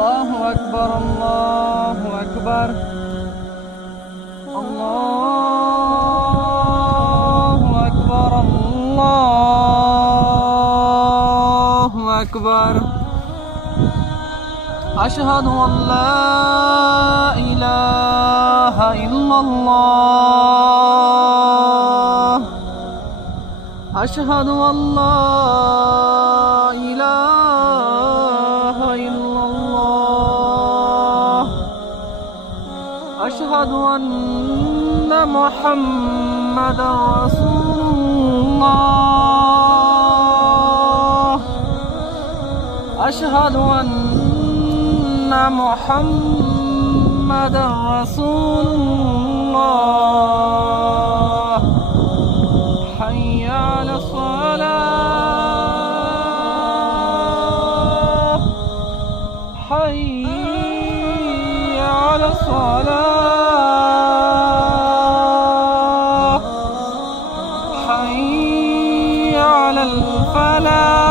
الله أكبر الله أكبر الله أكبر الله أكبر أشهد أن لا إله إلا الله أشهد أن لا إله إلا الله أشهد أن محمدا رسول الله أشهد أن محمدا رسول الله حي على الصلاة حي على الصلاة حي على الفلاح